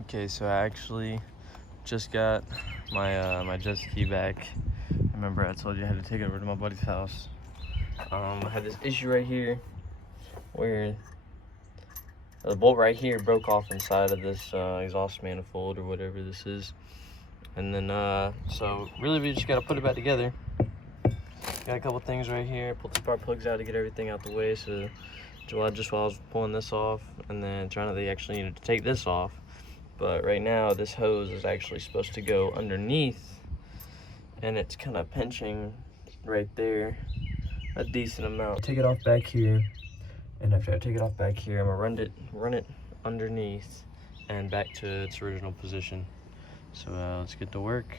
Okay, so I actually just got my Jetski back. Remember I told you I had to take it over to my buddy's house. I had this issue right here where the bolt right here broke off inside of this exhaust manifold or whatever this is. And then, so really we just gotta put it back together. Got a couple things right here. Pulled the spark plugs out to get everything out the way. So just while I was pulling this off, and then they actually needed to take this off. But right now this hose is actually supposed to go underneath, and it's kind of pinching right there a decent amount. Take it off back here, and after I take it off back here, I'm gonna run it underneath and back to its original position. So let's get to work.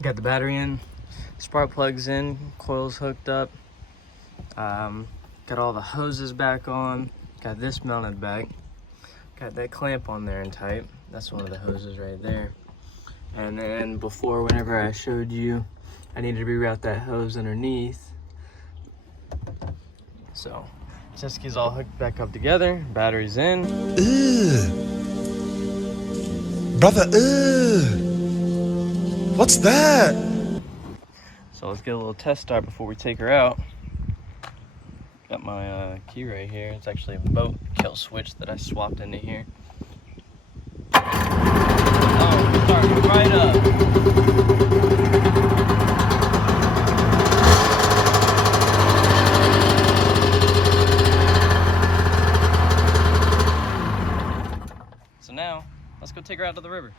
Got the battery in, spark plugs in, coils hooked up. Got all the hoses back on. Got this mounted back. Got that clamp on there and tight. That's one of the hoses right there. And then before, whenever I showed you, I needed to reroute that hose underneath. So, Jetski's all hooked back up together. Battery's in. Ugh. Brother, ugh. What's that? So let's get a little test start before we take her out. Got my key right here. It's actually a boat kill switch that I swapped into here. Oh, start right up. So now, let's go take her out to the river.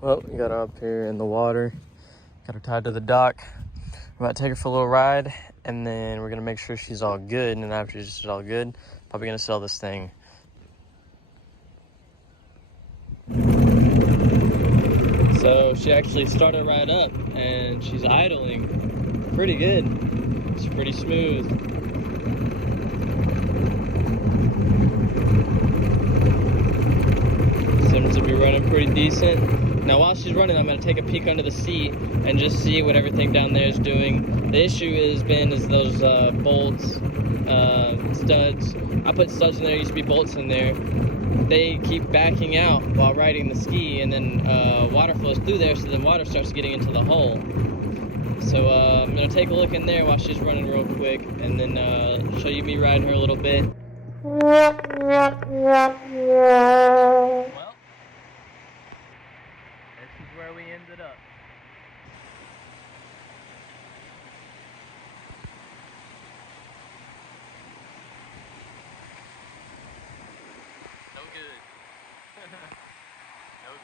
Well, we got her up here in the water. Got her tied to the dock. We're about to take her for a little ride, and then we're gonna make sure she's all good. And after she's all good, probably gonna sell this thing. So she actually started right up, and she's idling pretty good. It's pretty smooth. Seems to be running pretty decent. Now while she's running, I'm going to take a peek under the seat and just see what everything down there is doing. The issue is those bolts, studs. I put studs in there, used to be bolts in there. They keep backing out while riding the ski, and then water flows through there, so then water starts getting into the hole. So I'm going to take a look in there while she's running real quick, and then show you me riding her a little bit. Well,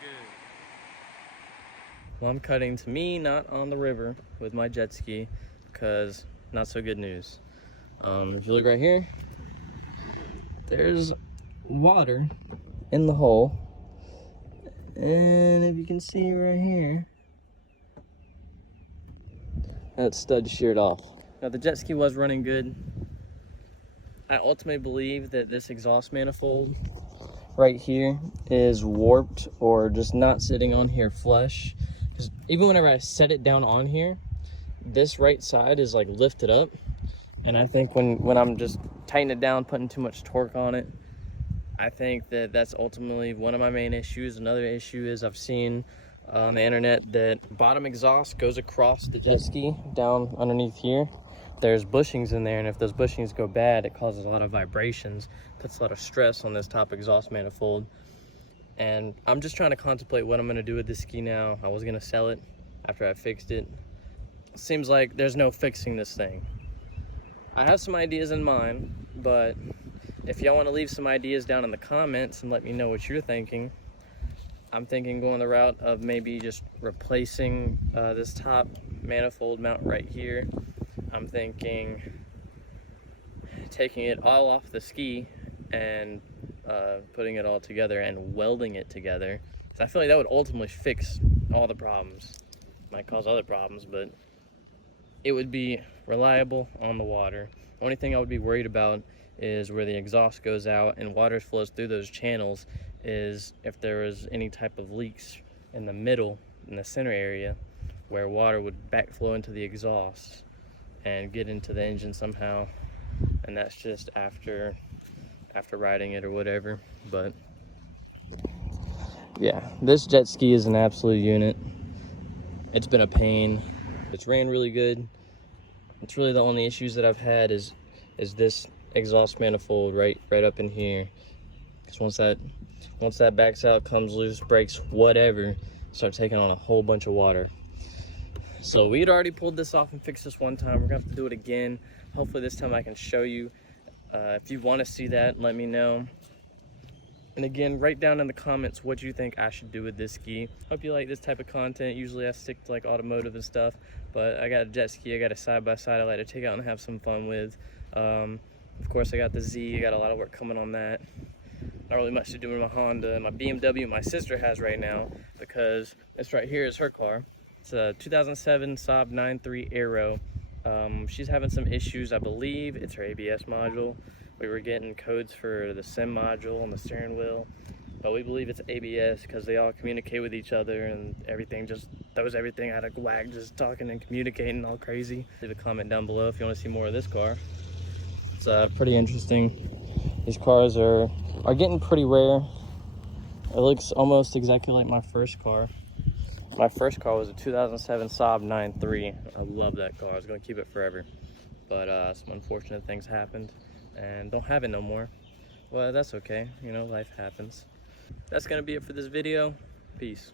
good. Well, I'm cutting to me, not on the river with my jet ski, because not so good news. If you look right here, there's water in the hole. And if you can see right here, that stud sheared off. Now the jet ski was running good. I ultimately believe that this exhaust manifold right here is warped or just not sitting on here flush. Because even whenever I set it down on here, this right side is like lifted up. And I think when I'm just tightening it down, putting too much torque on it, I think that that's ultimately one of my main issues. Another issue is I've seen on the internet that bottom exhaust goes across the jet ski down underneath here. There's bushings in there, and if those bushings go bad, it causes a lot of vibrations, puts a lot of stress on this top exhaust manifold. And I'm just trying to contemplate what I'm going to do with this ski now. I was going to sell it after I fixed it. Seems like there's no fixing this thing. I have some ideas in mind, but if y'all want to leave some ideas down in the comments and let me know what you're thinking, I'm thinking going the route of maybe just replacing this top manifold mount right here. I'm thinking taking it all off the ski and putting it all together and welding it together. So I feel like that would ultimately fix all the problems. Might cause other problems, but it would be reliable on the water. The only thing I would be worried about is where the exhaust goes out and water flows through those channels, is if there was any type of leaks in the middle, in the center area, where water would backflow into the exhaust and get into the engine somehow. And that's just after riding it or whatever. But yeah, this jet ski is an absolute unit. It's been a pain. It's ran really good. It's really the only issues that I've had is this exhaust manifold right up in here. Because once that backs out, comes loose, breaks, whatever, start taking on a whole bunch of water. So we'd already pulled this off and fixed this one time. We're gonna have to do it again. Hopefully this time I can show you. If you want to see that, let me know. And again, write down in the comments what you think I should do with this ski. Hope you like this type of content. Usually I stick to like automotive and stuff, but I got a jet ski, I got a side-by-side I like to take out and have some fun with. Of course, I got the Z, I got a lot of work coming on that. Not really much to do with my Honda. My BMW my sister has right now, because this right here is her car. It's a 2007 Saab 9.3 Aero. She's having some issues. I believe it's her ABS module. We were getting codes for the SIM module on the steering wheel, but we believe it's ABS because they all communicate with each other and everything just throws everything out of whack, just talking and communicating all crazy. Leave a comment down below if you want to see more of this car. It's pretty interesting. These cars are getting pretty rare. It looks almost exactly like my first car. My first car was a 2007 Saab 9.3. I love that car. I was going to keep it forever. But some unfortunate things happened and don't have it no more. Well, that's okay. You know, life happens. That's going to be it for this video. Peace.